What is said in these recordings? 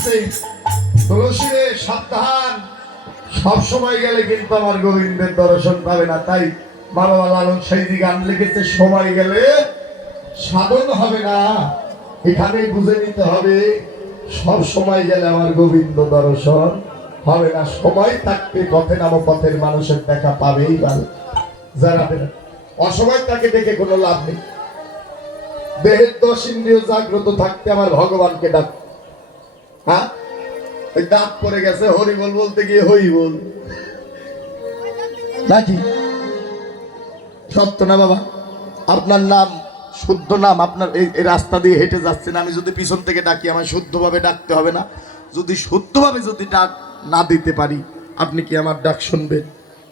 ডাকছে, তুলসী রে সাবধান, সব সময় গেলে কিন্তু আমার গোবিন্দের দর্শন পাবে না। তাই বাবা লালন সাইদি গান লিখেছে, সময় গেলে সাধন হবে না। এখানেই বুঝে নিতে হবে, সব সময় গেলে আমার গোবিন্দ দর্শন হবে না। সময় থাকতে পথে নামো, পথের মানুষের দেখা পাবেই ভালো। যারা অসময় তাকে দেখে কোনো লাভ নেই। দেহের 10 ইন্দ্রিয় জাগ্রত থাকতে আমার ভগবানকে ডাক। হ্যাঁ, ওই দাঁত পড়ে গেছে, হরি বল বলতে গিয়ে হই বল নাকি সত্য না বাবা? আপনার নাম শুদ্ধ নাম, আপনার এই রাস্তা দিয়ে হেঁটে যাচ্ছেন, আমি যদি পিছন থেকে ডাকি আমায় শুদ্ধভাবে ডাকতে হবে না? যদি শুদ্ধভাবে যদি ডাক না দিতে পারি, আপনি কি আমার ডাক শুনবেন?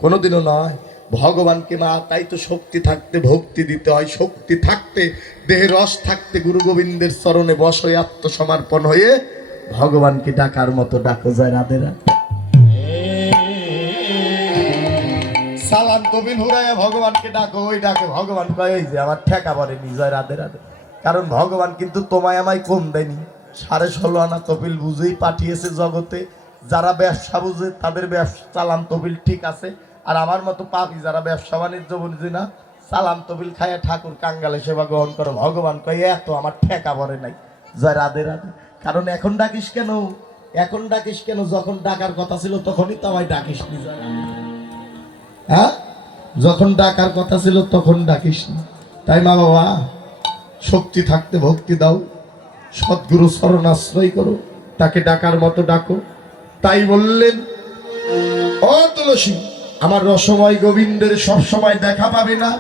কোনোদিনও নয়। ভগবানকে মা, তাই তো শক্তি থাকতে ভক্তি দিতে হয়, শক্তি থাকতে দেহে রস থাকতে গুরু গোবিন্দের চরণে বস হয়ে আত্মসমর্পণ হয়ে ভগবানকে ডাকার মতো ডাকো যায়। রাধে রাধে। সালাম তবিল হুরাইয়া ভগবানকে ডাকো, ওই ডাকে ভগবান কয় এই যে আমার ঠেকা পড়েনি। জয় রাধে রাধে। কারণ ভগবান কিন্তু তোমায় আমায় কম দেয়নি, 16.5 আনা তবিল বুঝেই পাঠিয়েছে জগতে। যারা ব্যবসা বুঝে তাদের ব্যবসা চালান তবিল ঠিক আছে, আর আমার মতো পাপি যারা ব্যবসা বাণিজ্য বুঝি না, সালাম তবিল খাইয়া ঠাকুর কাঙ্গালে সেবা গ্রহণ করো। ভগবান কয় এত আমার ঠেকা পড়ে নাই। জয় রাধে রাধে। কারণ এখন ডাকিস কেন? এখন ডাকিস কেন? যখন ডাকার কথা ছিল তখনই তো আমায় ডাকিস নি। হ্যাঁ, যখন ডাকার কথা ছিল তখন ডাকিস না। তাই মা বাবা, শক্তি থাকতে ভক্তি দাও, সদ্গুরু শরণ আশ্রয় করো, তাকে ডাকার মতো ডাকো। তাই বললেন, ও তুলসী, আমার রসময় গোবিন্দের সব সময় দেখা পাবে না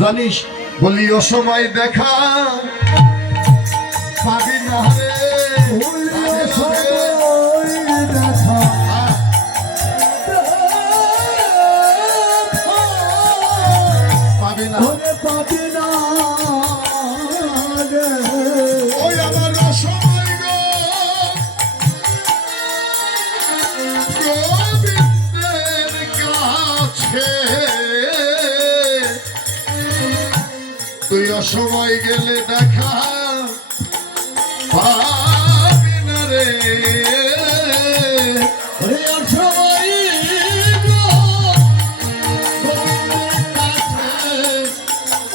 জানিস? বলি অসময় দেখা পাবি না রে, পাবি না, পাবি না। ওই আমার রসময় গো গোবিন্দের কাছে, তুই অসময় গেলে দেখা পাবি না রে।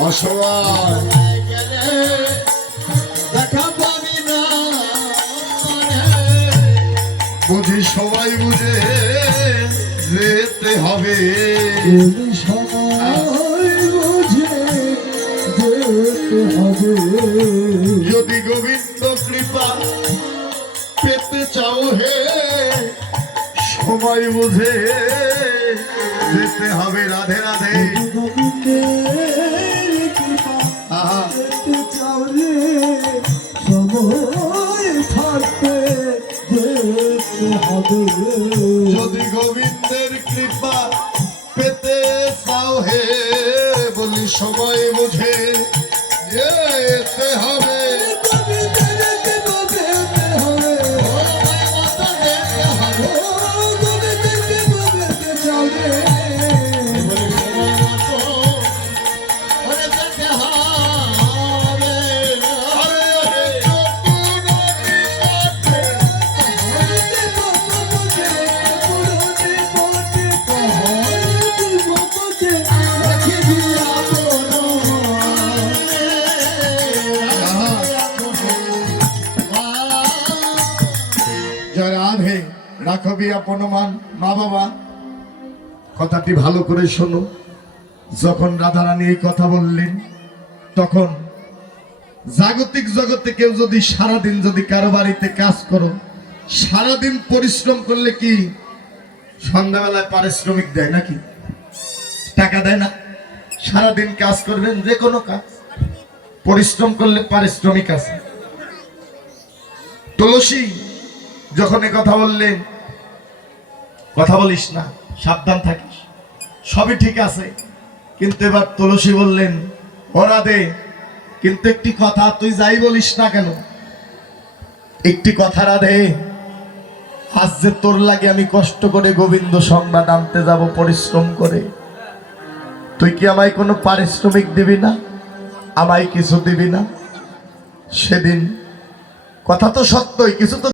অসময় গেলে দেখা পাবি না, বুঝি সবাই বুঝে যেতে হবে। যদি গোবিন্দ কৃপা পেতে চাও হে, সময় বুঝে যেতে হবে। রাধে রাধে। যদি গোবিন্দের কৃপা পেতে চাও হে, বলি সময় বুঝে যেতে হবে। রাখবি আপনমান। মা বাবা, কথাটি ভালো করে শোনো। যখন রাধারানী এই কথা বললেন, তখন জাগতিক জগতে কেউ যদি সারাদিন যদি কারো বাড়িতে কাজ করো, সারাদিন পরিশ্রম করলে কি সন্ধ্যাবেলায় পারিশ্রমিক দেয় নাকি? টাকা দেয় না? সারাদিন কাজ করবেন, যে কোনো কাজ পরিশ্রম করলে পারিশ্রমিক আছে। তুলসী যখন এ কথা বললেন, কথা বলিস না, সাবধান থাকিস, সবই ঠিক আছে। কিন্তু এবার তুলসী বললেন, ও রাধে, কিন্তু একটি কথা, তুই যাই বলিস না কেন, একটি কথা রাধে, আজ যে তোর লাগে আমি কষ্ট করে গোবিন্দ সংবাদ আনতে যাব পরিশ্রম করে, তুই কি আমায় কোনো পারিশ্রমিক দিবি না? আমায় কিছু দিবি না? সেদিন কথা তো সত্যই, কিছু তো